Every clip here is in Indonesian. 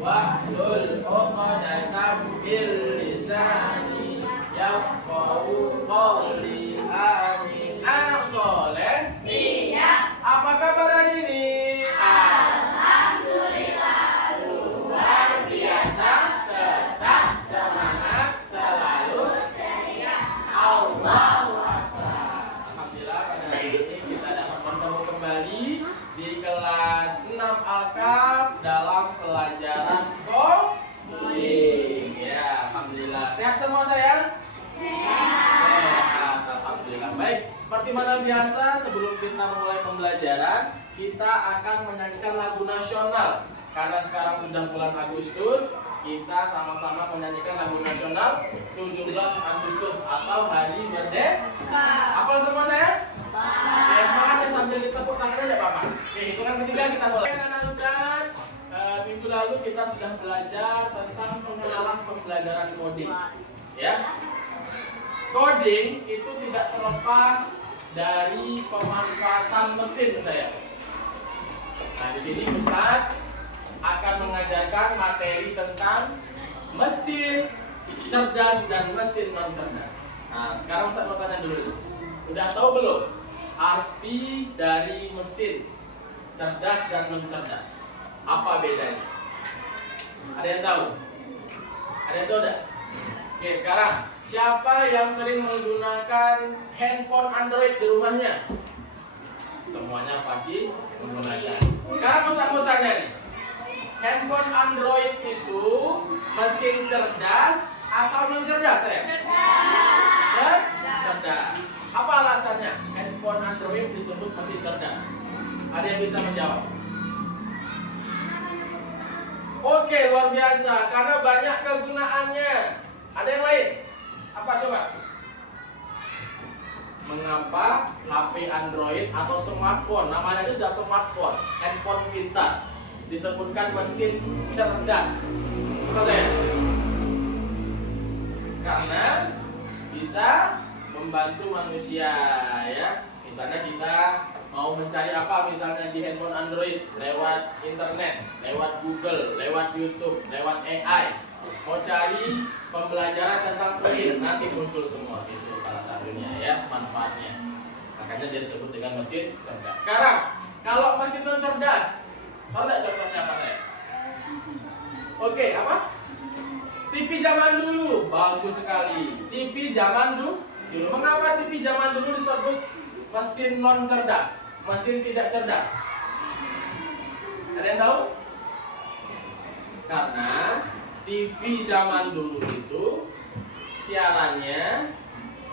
wahlul 'uqdatam bil lisani yafqahu qawli. Amin. Anak soleh Siap. apa kabar hari ini? Alhamdulillah luar biasa. Tetap semangat, selalu ceria. Allahu Akbar. Alhamdulillah pada hari ini kita dapat bertemu kembali di kelas 6 Al-Kahf dalam pelajaran coding. Ya, alhamdulillah. Sehat semua sayang? Sehat, alhamdulillah. Baik, seperti mana biasa sebelum kita mulai pembelajaran, kita akan menyanyikan lagu nasional. Karena sekarang sudah bulan Agustus, kita sama-sama menyanyikan lagu nasional 17 Agustus atau Hari Merdeka. Hafal semua saya? Saya semangat ya, sambil ditepuk tangannya tidak apa-apa. Oke, hitungan ketiga kita mulai. Anak Ustaz, minggu lalu kita sudah belajar tentang pengenalan pembelajaran coding. Ya. Coding itu tidak terlepas dari pemanfaatan mesin saya. Nah, di sini Ustaz akan mengajarkan materi tentang mesin cerdas dan mesin non cerdas. Nah, sekarang Ustaz mau tanya dulu. Udah tahu belum arti dari mesin cerdas dan non cerdas? Apa bedanya? Ada yang tahu? Ada yang tahu enggak? Oke, sekarang siapa yang sering menggunakan handphone Android di rumahnya? Semuanya pasti menggunakan. Sekarang Ustaz mau tanya nih. Handphone Android itu mesin cerdas atau non cerdas ya? Cerdas. Apa alasannya handphone Android disebut mesin cerdas? Ada yang bisa menjawab? Oke, luar biasa. Karena banyak kegunaannya. Ada yang lain? Apa coba? Mengapa HP Android atau smartphone, namanya itu sudah smartphone, handphone pintar, disebutkan mesin cerdas? Apa saya? Karena bisa membantu manusia, ya. Misalnya kita mau mencari apa misalnya di handphone Android lewat internet, lewat Google, lewat YouTube, lewat AI. Mau cari pembelajaran tentang coding, nanti muncul semua. Itu salah satunya ya manfaatnya. Makanya dia disebut dengan mesin cerdas. Sekarang kalau mesin non cerdas, tahu nggak contohnya apa saya? Oke, apa? TV zaman dulu, bagus sekali. TV zaman dulu. Mengapa TV zaman dulu disebut mesin non cerdas, mesin tidak cerdas? Ada yang tahu? Karena TV zaman dulu itu siarannya,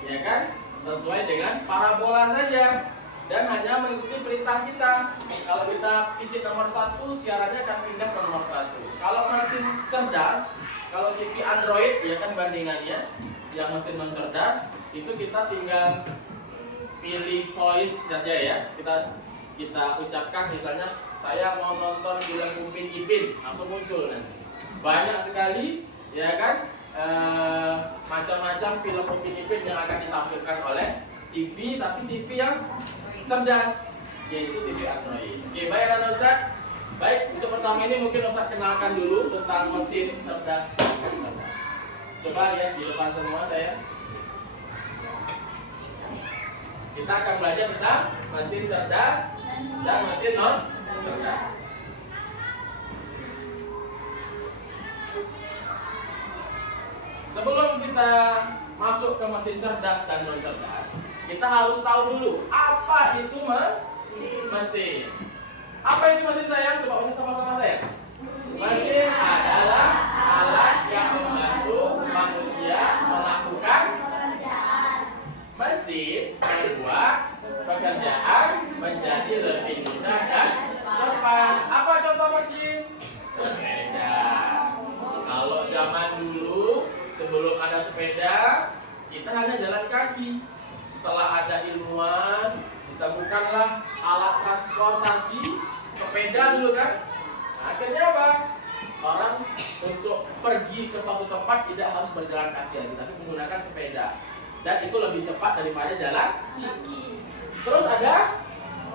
ya kan, sesuai dengan parabola saja dan hanya mengikuti perintah kita. Kalau kita picit nomor 1, siarannya akan pindah ke nomor 1. Kalau mesin cerdas, kalau TV Android, ya kan bandingannya, yang mesin non cerdas itu kita tinggal pilih voice saja ya. Kita ucapkan misalnya saya mau nonton film Upin Ipin, langsung muncul nanti. Banyak sekali ya kan macam-macam film Upin Ipin yang akan ditampilkan oleh TV, tapi TV yang cerdas, yaitu TV Android. Oke, baik anak Ustaz. Baik, untuk pertama ini mungkin Ustaz kenalkan dulu tentang mesin cerdas. Coba lihat di depan semua saya. Kita akan belajar tentang mesin cerdas dan mesin non cerdas. Sebelum kita masuk ke mesin cerdas dan non cerdas, kita harus tahu dulu apa itu mesin. Apa itu mesin sayang? Coba ucap sama-sama saya. Mesin adalah alat yang membantu manusia melakukan mesin membuat pekerjaan menjadi lebih mudah dan cepat. Apa contoh mesin? Sepeda. Kalau zaman dulu sebelum ada sepeda, kita hanya jalan kaki. Setelah ada ilmuwan, ditemukanlah alat transportasi, sepeda dulu kan. Nah, akhirnya apa? Orang untuk pergi ke suatu tempat tidak harus berjalan kaki lagi, tapi menggunakan sepeda. Dan itu lebih cepat daripada jalan kaki. Terus ada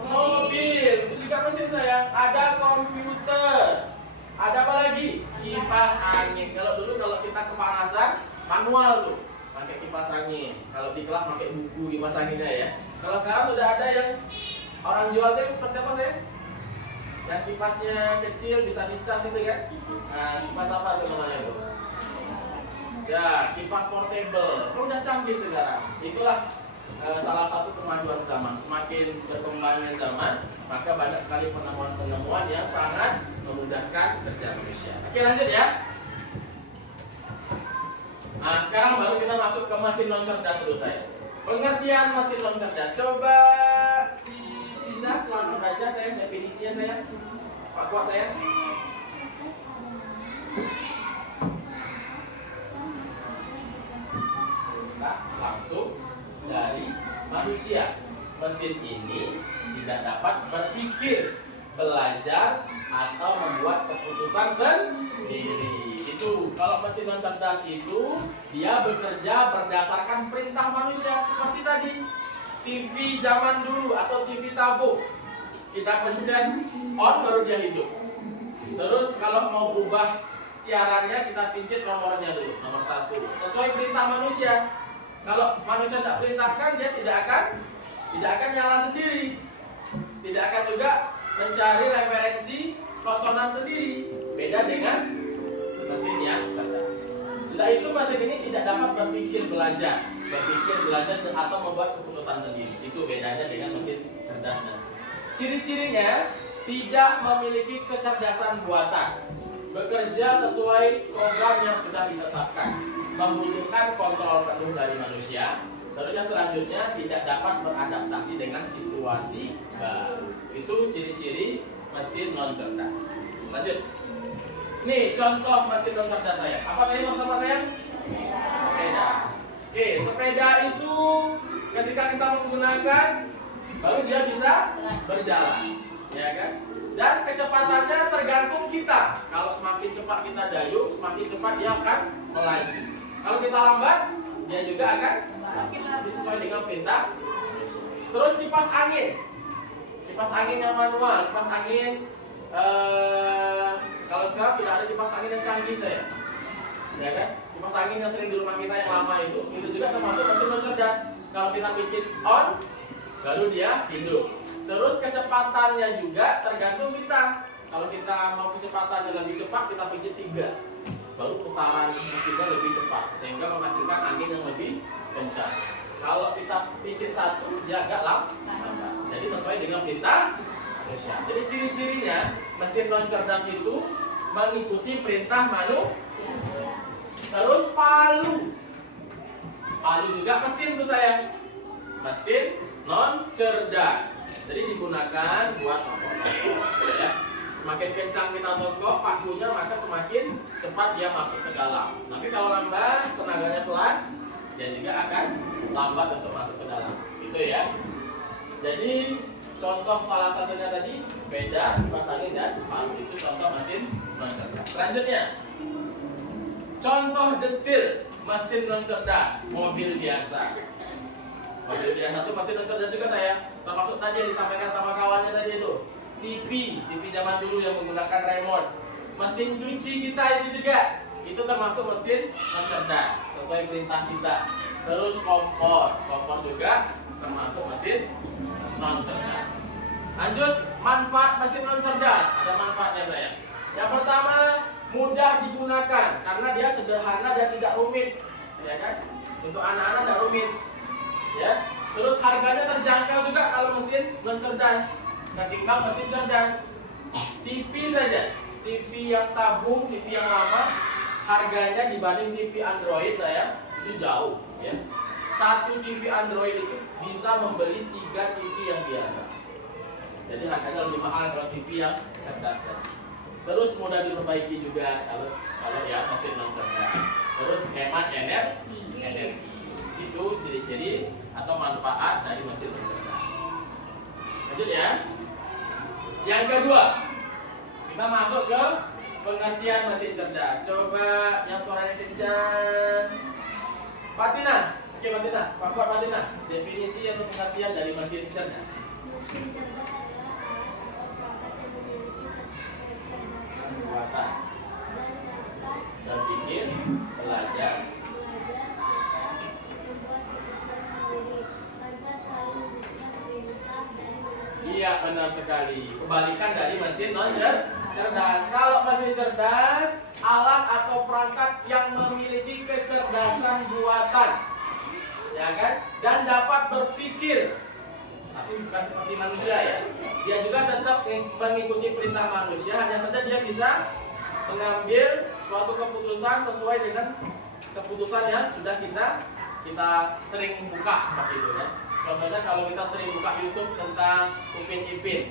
mobil, itu juga mesin sayang. Ada komputer. Ada apa lagi? kipas angin. Kalau kita kepanasan manual tuh pakai kipas angin. Kalau di kelas pakai buku kipas anginnya ya. Kalau sekarang sudah ada yang orang jualnya seperti apa saya? Yang kipasnya kecil bisa dicas itu kan? Nah, kipas apa tuh namanya tuh? Ya, kipas portable. Udah canggih sekarang. Itulah salah satu kemajuan zaman. Semakin berkembangnya zaman, maka banyak sekali penemuan-penemuan yang sangat memudahkan kerja manusia. Oke, lanjut ya. Nah, sekarang baru kita masuk ke mesin non cerdas dulu saya. Pengertian mesin non cerdas. Coba si Isa selamat baca saya definisinya saya. Pak Kuat saya. Nah, langsung dari manusia. Mesin ini tidak dapat berpikir, belajar, atau membuat keputusan sendiri. Itu kalau mesin non cerdas itu dia bekerja berdasarkan perintah manusia seperti tadi. TV zaman dulu atau TV tabung, kita pencet on baru dia hidup. Terus kalau mau ubah siarannya kita pencet nomornya dulu, nomor 1 sesuai perintah manusia. Kalau manusia tidak perintahkan dia tidak akan nyala sendiri, tidak akan juga mencari referensi tontonan sendiri. Beda dengan mesin yang cerdas. Sudah itu mesin ini tidak dapat berpikir belajar atau membuat keputusan sendiri. Itu bedanya dengan mesin cerdas. Ciri-cirinya tidak memiliki kecerdasan buatan, bekerja sesuai program yang sudah ditetapkan, membutuhkan kontrol penuh dari manusia. Terus yang selanjutnya tidak dapat beradaptasi dengan situasi baru. Itu ciri-ciri mesin non cerdas. Lanjut. Nih contoh mesin non cerdas saya. Apa saya contoh apa saya? Sepeda. Oke, sepeda itu ketika kita menggunakan baru dia bisa berjalan, ya kan? Dan kecepatannya tergantung kita. Kalau semakin cepat kita dayung, semakin cepat dia akan melaju. Kalau kita lambat, dia juga akan semakin lambat sesuai dengan perintah. Terus kipas angin yang manual, kipas angin. Kalau sekarang sudah ada kipas angin yang canggih saya, ya kan? Kipas angin yang sering di rumah kita yang lama itu juga termasuk mesin non cerdas. Kalau kita picit on, baru dia hidup. Terus kecepatannya juga tergantung kita. Kalau kita mau kecepatannya lebih cepat, kita picit 3, baru putaran mesinnya lebih cepat sehingga menghasilkan angin yang lebih kencang. Kalau kita picit 1, dia agak lambat. Jadi sesuai dengan perintah. Jadi ciri-cirinya mesin non cerdas itu mengikuti perintah manusia. Terus palu juga mesin tuh sayang, mesin non cerdas. Jadi digunakan buat tokok-tokok, ya. Semakin kencang kita tokok pakunya, maka semakin cepat dia masuk ke dalam. Tapi kalau lambat, tenaganya pelan, dia juga akan lambat untuk masuk ke dalam. Gitu ya. Jadi contoh salah satunya tadi sepeda, kipas angin dan palu, itu contoh mesin non cerdas. Selanjutnya, contoh detil mesin non cerdas, mobil biasa. Mobil biasa itu mesin non cerdas juga saya. Termasuk tadi yang disampaikan sama kawannya tadi itu. TV zaman dulu yang menggunakan remote. Mesin cuci kita ini juga, itu termasuk mesin non cerdas, sesuai perintah kita. Terus kompor juga termasuk mesin non cerdas. Lanjut, manfaat mesin non cerdas. Ada manfaatnya saya. Yang pertama, mudah digunakan karena dia sederhana dan tidak rumit, ya kan? Untuk anak-anak tidak rumit, ya. Terus harganya terjangkau juga kalau mesin non cerdas ketimbang mesin cerdas. TV saja, TV yang tabung, TV yang lama, harganya dibanding TV Android saya itu jauh, ya. Satu TV Android itu bisa membeli 3 TV yang biasa. Jadi harganya lebih mahal kalau TV yang cerdas tadi. Terus mudah diperbaiki juga kalau ya mesin non cerdas. Terus hemat energi. Itu ciri-ciri atau manfaat dari mesin non cerdas. Lanjut ya. Yang kedua, kita masuk ke pengertian mesin cerdas. Coba yang suaranya kencang. Fatina. Oke Fatina, Pak Kuat Fatina. Definisi atau pengertian dari mesin cerdas. Mesin cerdas adalah alat atau perangkat yang memiliki kecerdasan Kekuatan. dan benar sekali. Kebalikan dari mesin non cerdas. Kalau mesin cerdas, alat atau perangkat yang memiliki kecerdasan buatan, ya kan, dan dapat berpikir. Tapi bukan seperti manusia ya. Dia juga tetap mengikuti perintah manusia, hanya saja dia bisa mengambil suatu keputusan sesuai dengan keputusan yang sudah kita sering buka seperti itu ya. Contohnya kalau kita sering buka YouTube tentang Upin Ipin,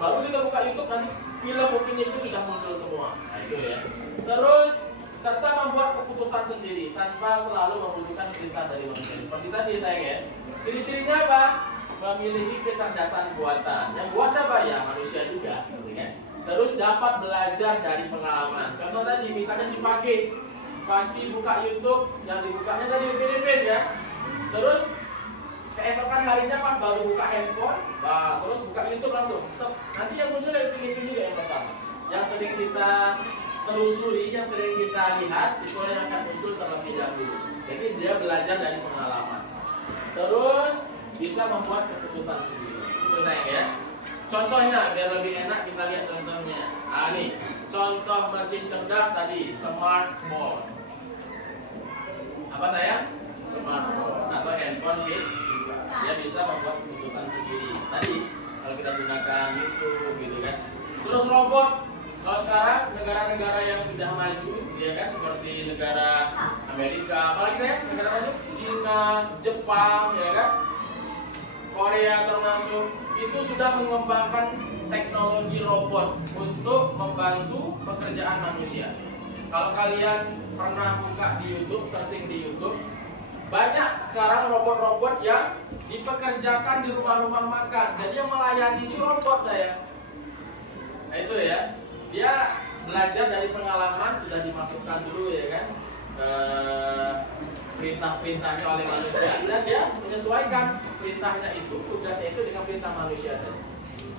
baru kita buka YouTube nanti film Upin Ipin sudah muncul semua. Nah itu ya. Terus serta membuat keputusan sendiri tanpa selalu membutuhkan perintah dari manusia. Seperti tadi saya ya. Ciri-cirinya apa? Memiliki kecerdasan buatan. Yang buat siapa ya? Manusia juga, gitu kan? Terus dapat belajar dari pengalaman. Contoh tadi misalnya si Pagi buka YouTube, yang dibukanya tadi Upin Ipin ya. Terus keesokan harinya pas baru buka handphone, terus buka YouTube langsung. Nanti yang muncul Upin Ipin juga yang pertama. Yang sering kita telusuri, yang sering kita lihat, itu yang akan muncul terlebih dahulu. Jadi dia belajar dari pengalaman. Terus bisa membuat keputusan sendiri. Itu sayang ya. Contohnya biar lebih enak kita lihat contohnya. Nah nih, contoh mesin cerdas tadi, smartphone. Apa sayang? Smartphone atau handphone kita. Dia bisa membuat keputusan sendiri. Tadi kalau kita gunakan YouTube gitu kan. Terus robot. Kalau sekarang negara-negara yang sudah maju, ya kan, seperti negara Amerika, apalagi saya negara maju, Cina, Jepang, ya kan, Korea termasuk, itu sudah mengembangkan teknologi robot untuk membantu pekerjaan manusia. Kalau kalian pernah buka di YouTube, searching di YouTube, banyak sekarang robot-robot yang dipekerjakan di rumah-rumah makan. Jadi yang melayani itu robot saya. Nah itu ya, dia belajar dari pengalaman, sudah dimasukkan dulu ya kan, perintah-perintahnya oleh manusia, dan dia menyesuaikan perintahnya itu, tugasnya itu dengan perintah manusia tadi.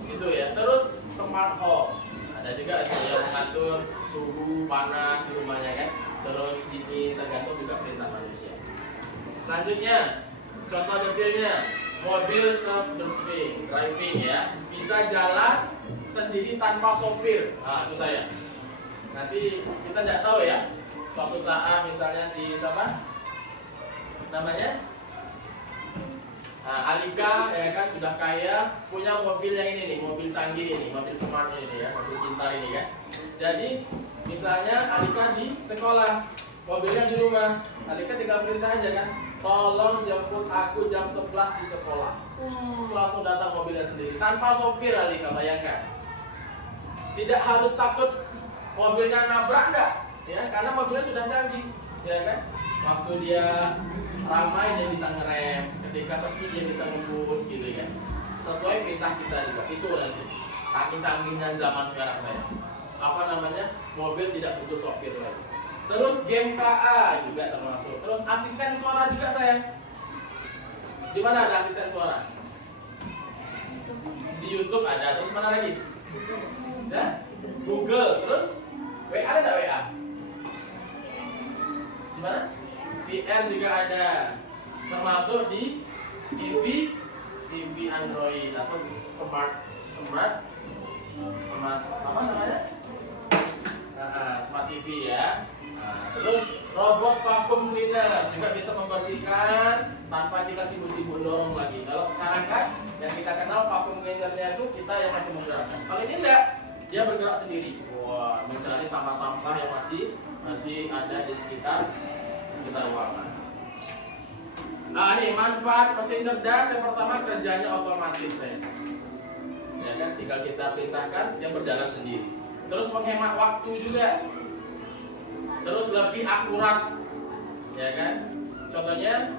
Gitu ya. Terus smart home, ada juga yang mengatur suhu panas di rumahnya kan, terus dingin, tergantung juga perintah manusia. Selanjutnya, contoh detailnya, mobil self-driving ya, bisa jalan sendiri tanpa sopir. Nah itu saya. Nanti kita tidak tahu ya, suatu saat misalnya si siapa namanya, Alika ya kan, sudah kaya, punya mobil yang ini nih, mobil canggih ini, mobil smart ini ya, mobil pintar ini kan. Jadi misalnya Alika di sekolah, mobilnya di rumah, Alika tinggal perintah aja kan, tolong jemput aku jam 11 di sekolah. Langsung datang mobilnya sendiri tanpa sopir. Alika, bayangkan, tidak harus takut mobilnya nabrak enggak ya, karena mobilnya sudah canggih ya kan. Waktu dia ramai dia bisa ngerem, ketika sepi dia bisa ngebut gitu ya, sesuai perintah kita juga. Itu nanti saking canggihnya zaman sekarang ya, apa namanya, mobil tidak butuh sopir lagi. Terus game KA juga termasuk. Terus asisten suara juga saya. Di mana ada asisten suara? Di YouTube ada. Terus mana lagi? Ya? Google. Terus WA ada nggak WA? Di mana? VR juga ada. Termasuk di TV Android atau smart apa namanya? Smart TV ya. Terus robot vacuum cleaner juga bisa membersihkan tanpa kita sibuk-sibuk dorong lagi. Kalau sekarang kan yang kita kenal vacuum cleanernya itu kita yang masih menggerakkan. Kalau ini enggak, dia bergerak sendiri. Wah, mencari sampah-sampah yang masih ada di sekitar ruangan. Nah, ini manfaat mesin cerdas. Yang pertama, kerjanya otomatis ya. Ya kan, tinggal kita perintahkan, dia berjalan sendiri. Terus menghemat waktu juga. Terus lebih akurat, ya kan? Contohnya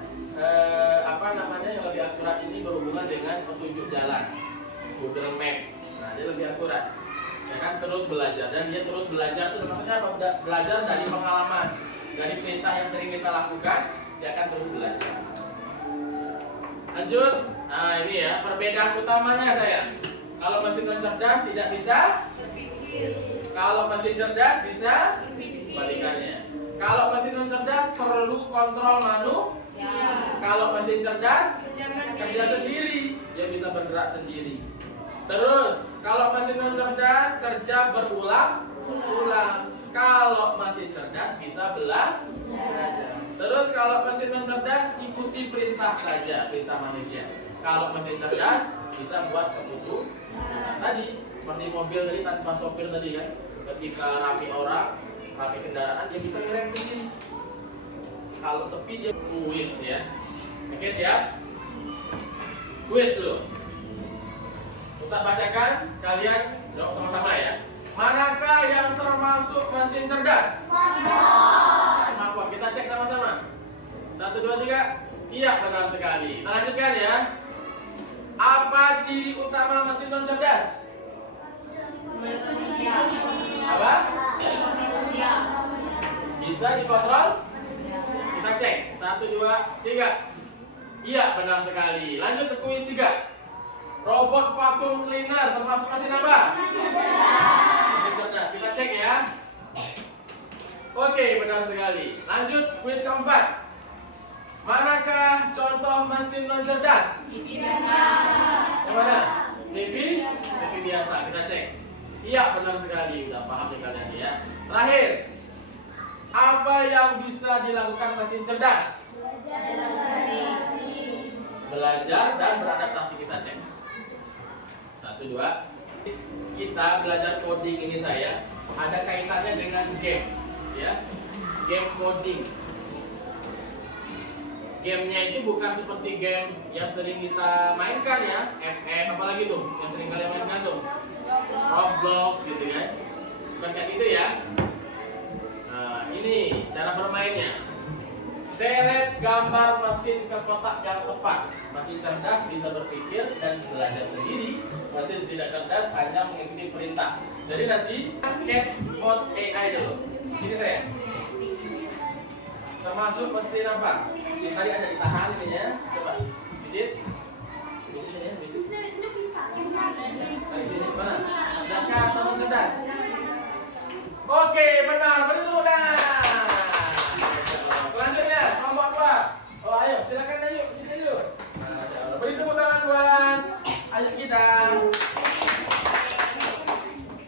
apa namanya yang lebih akurat ini berhubungan dengan petunjuk jalan, Google Map. Nah dia lebih akurat, ya kan? Terus belajar, dan dia terus belajar itu maksudnya apa? Belajar dari pengalaman, dari perintah yang sering kita lakukan, dia akan terus belajar. Lanjut, nah ini ya perbedaan utamanya saya. Kalau mesin cerdas tidak bisa berpikir. Kalau mesin cerdas bisa kebalikannya. Kalau mesin cerdas perlu kontrol manusia. Kalau mesin cerdas kerja sendiri, dia bisa bergerak sendiri. Terus kalau mesin non cerdas kerja berulang-ulang. Kalau mesin cerdas bisa belajar. Terus kalau mesin non cerdas ikuti perintah saja, perintah manusia. Kalau mesin cerdas bisa buat keputusan. Tadi seperti mobil tadi tanpa sopir tadi kan, ketika rapi orang, rapi kendaraan dia bisa ngerem sendiri. Kalau sepi dia kuis ya. Oke siap? Kuis dulu. Ustaz bacakan, kalian jawab sama-sama ya. Manakah yang termasuk mesin cerdas? Smartphone. Kita cek sama-sama. 1, 2, 3. Iya, benar sekali. Kita lanjutkan ya. Apa ciri utama mesin non cerdas? Apa? Bisa dikontrol? Kita cek. 1, 2, 3. Iya, benar sekali. Lanjut ke kuis 3. Robot vacuum cleaner termasuk mesin apa? Mesin cerdas. Kita cek ya. Oke, benar sekali. Lanjut kuis keempat. Manakah contoh mesin non cerdas? TV biasa. Yang mana? TV? TV biasa. Kita cek. Iya, benar sekali. Udah paham nih kalian ya. Terakhir. Apa yang bisa dilakukan mesin cerdas? Belajar dan beradaptasi. Kita cek. 1, 2. Kita belajar coding ini saya ada kaitannya dengan game ya. Game coding. Gamenya itu bukan seperti game yang sering kita mainkan ya, FN apalagi tuh yang sering kalian mainkan tuh, Roblox gitu kan, bukan kayak gitu ya. Nah ini cara bermainnya. Seret gambar mesin ke kotak yang tepat. Mesin cerdas bisa berpikir dan belajar sendiri. Mesin tidak cerdas hanya mengikuti perintah. Jadi nanti cat mode AI dulu. Ini saya. Termasuk mesin apa? Tadi ada ditahan ininya. Coba. Visit. Visit sini, visit. Tadi sini mana? Cerdaskah atau non cerdas? Oke, benar. Beri tepuk tangan. Selanjutnya kelompok 2. Oh, ayo silakan ayo sini dulu. Nah, beri tepuk tangan buat ayo kita.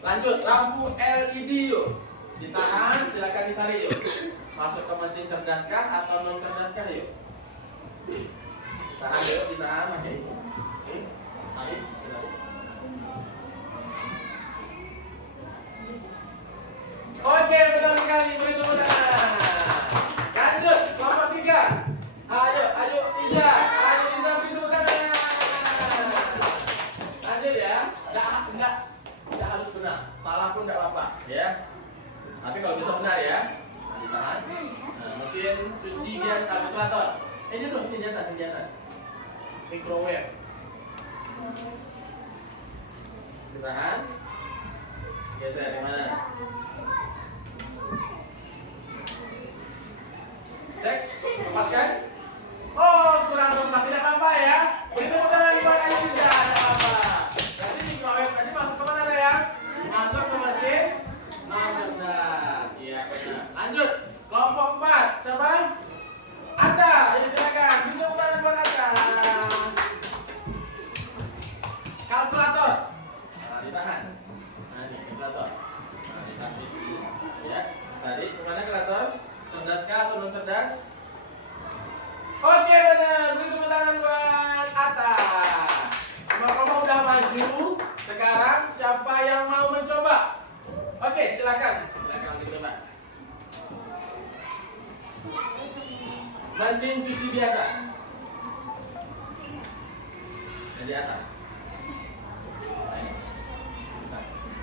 Lanjut lampu LED yuk. Ditahan, silakan ditarik yuk. Masuk ke mesin cerdaskah atau non cerdaskah yuk. Tahan yuk, ditahan masih. Oke, tarik. Oke, benar sekali. Beri tepuk tangan. Lanjut, kelompok 3. Ayo Iza. Ayo Iza beri tepuk tangan. Lanjut ya. Enggak harus benar. Salah pun enggak apa-apa ya. Tapi kalau bisa benar ya. Nah, ditahan. Nah, mesin cuci dia kalkulator. Ini dulu, ini di atas, ini di atas. Microwave. Ditahan. Geser di mana? Cek, lepaskan. Oh, kurang tempat, tidak apa-apa ya. Beri tepuk tangan buat Ayu Iza, tidak apa-apa. Jadi microwave tadi masuk ke mana sayang? Masuk ke mesin non cerdas. Iya, benar. Lanjut, kelompok 4. Siapa? Atta, jadi silakan. Beri tepuk tangan buat Atta. Kalkulator. Nah, ditahan. Nah, ini kalkulator. Nah, ditahan. Ya, tadi kemana kalkulator? Cerdaskah atau non cerdas? Oke benar, beri tepuk tangan buat Atta. Semua kelompok udah maju. Sekarang siapa yang mau mencoba? Oke, silakan. Silakan dicoba. Mesin cuci biasa. Yang di atas. Ayo,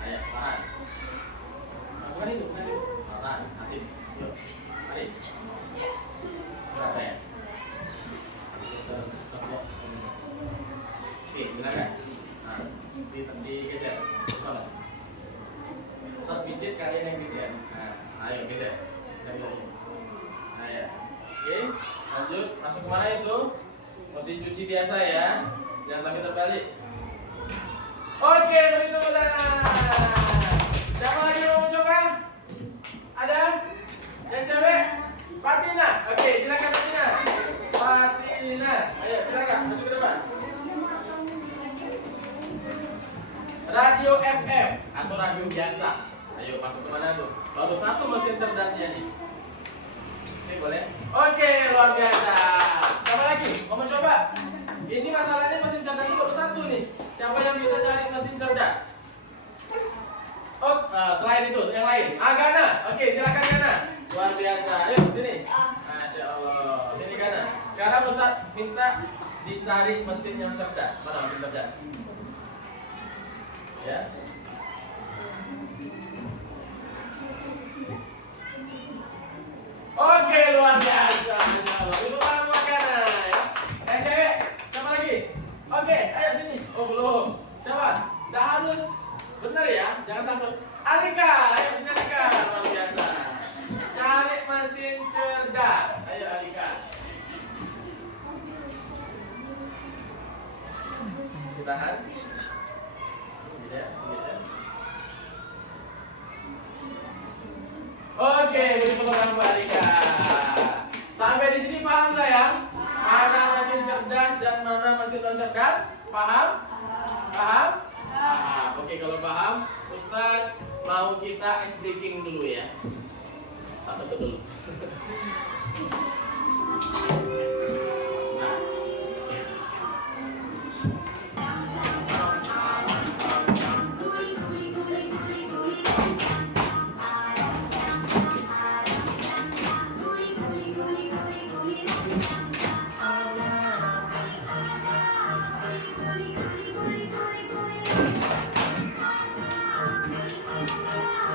ayo, tahan. Bukan itu, bukan itu. Tahan, asik. Yuk. Mari. Berapa ya? Oke, silakan. Nah, digeser. Sana. Saat pijit kalian yang geser. Nah, ayo geser. Cari lagi. Nah, ya. Oke, lanjut. Masuk kemana itu? Mesin cuci biasa ya. Jangan sampai terbalik. Oke, beri tepuk tangan. Siapa lagi yang mau mencoba? Ada? Yang cewek? Fatina. Oke, silakan Fatina. Fatina. Ayo, silakan maju ke depan. radio biasa. Ayo masuk ke mana tuh? Baru satu mesin cerdasnya nih. Oke, boleh? Oke, luar biasa. Siapa lagi? Mau mencoba? Ini masalahnya mesin cerdasnya baru satu nih. Siapa yang bisa cari mesin cerdas? Oh, selain itu, yang lain. Gana. Oke, silakan Gana. Luar biasa. Ayo sini. Masya Allah. Sini Gana. Sekarang Ustaz minta dicari mesin yang cerdas. Mana mesin cerdas? Ya. Oke, luar biasa. Masya Allah. Itu tangan buat Gana. Cewek. Siapa lagi? Oke, ayo sini. Oh, belum. Siapa? Nggak harus benar ya. Jangan takut. Alika. Ayo sini Alika. Luar biasa. Cari mesin cerdas. Ayo Alika. Tahan. Oke, begitu Bapak Alika. Sampai di sini paham sayang? Mana mesin cerdas dan mana mesin non cerdas? Paham? Paham? Paham. Oke, kalau paham, Ustaz mau kita ice breaking dulu ya. Satu dulu. Nah.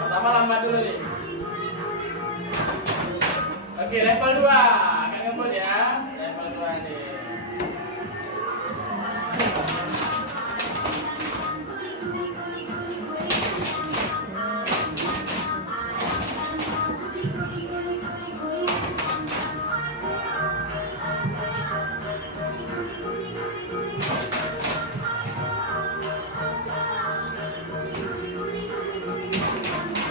Pertama lambat dulu nih. Oke, level 2. Kak ngebut ya. Level 2 nih.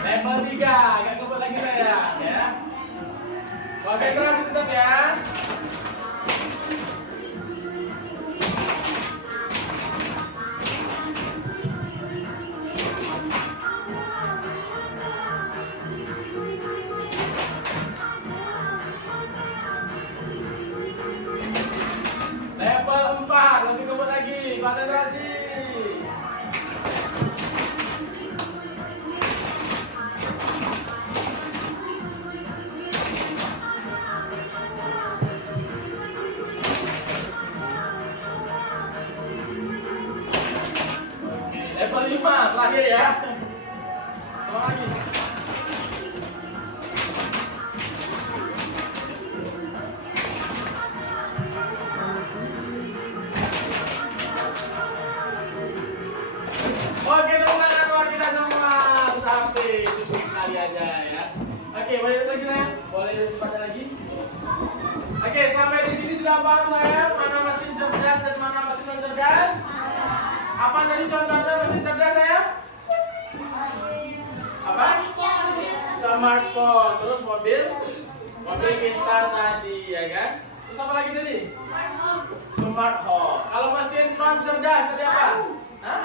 Level 3, agak ngebut lagi saya ya. Konsentrasi tetap ya. Level 4, lebih ngebut lagi. Konsentrasi. Level 5 terakhir ya. Sama lagi. Oke teman-teman, buat kita semua sudah habis, cukup sekali aja ya. Oke, boleh duduk lagi saya? Boleh duduk baca lagi? Oke, sampai di sini sudah paham saya mana mesin cerdas dan mana mesin non cerdas? Apa tadi contohnya mesin cerdas saya? Apa? Smartphone, terus mobil pintar tadi ya kan? Terus apa lagi tadi? Smart home. Kalau mesin non cerdas tadi apa? Hah?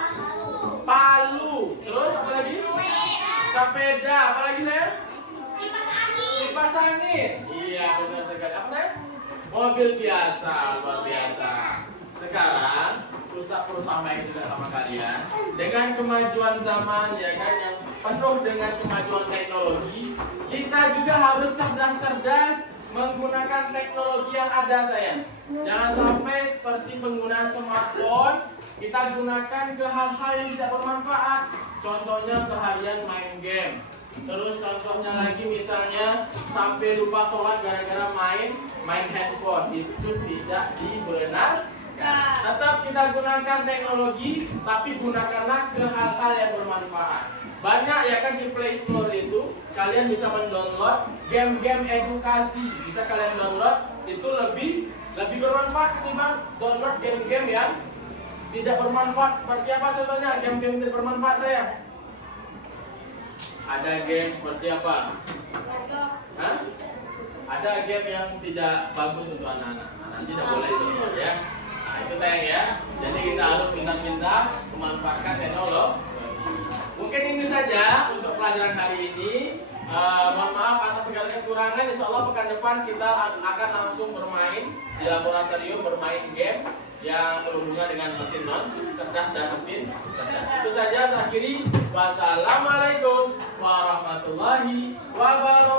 Palu. Terus apa lagi? Sepeda. Apa lagi saya? Kipas angin. Iya benar sekali. Apa saya? Mobil biasa, luar biasa. Sekarang Ustaz perlu sampaikan juga sama kalian, dengan kemajuan zaman ya kan yang penuh dengan kemajuan teknologi, kita juga harus cerdas-cerdas menggunakan teknologi yang ada sayang. Jangan sampai seperti penggunaan smartphone kita gunakan ke hal-hal yang tidak bermanfaat. Contohnya seharian main game. Terus contohnya lagi misalnya sampai lupa sholat gara-gara main handphone. Itu tidak dibenarkan. Tetap kita gunakan teknologi, tapi gunakanlah ke hal-hal yang bermanfaat. Banyak ya kan di Play Store itu kalian bisa mendownload game-game edukasi. Bisa kalian download, itu lebih bermanfaat ketimbang download game-game yang tidak bermanfaat. Seperti apa contohnya game-game tidak bermanfaat saya? Ada game seperti apa? Hah? Ada game yang tidak bagus untuk anak-anak. Nanti tidak boleh download ya. Nah, itu sayang ya. Jadi kita harus pintar-pintar memanfaatkan teknologi. Mungkin ini saja untuk pelajaran hari ini. Mohon maaf atas segala kekurangan. Insya Allah pekan depan kita akan langsung bermain di laboratorium, bermain game yang berhubungan dengan mesin non cerdas dan mesin cerdas. Itu saja saya akhiri. Wassalamualaikum warahmatullahi wabarakatuh.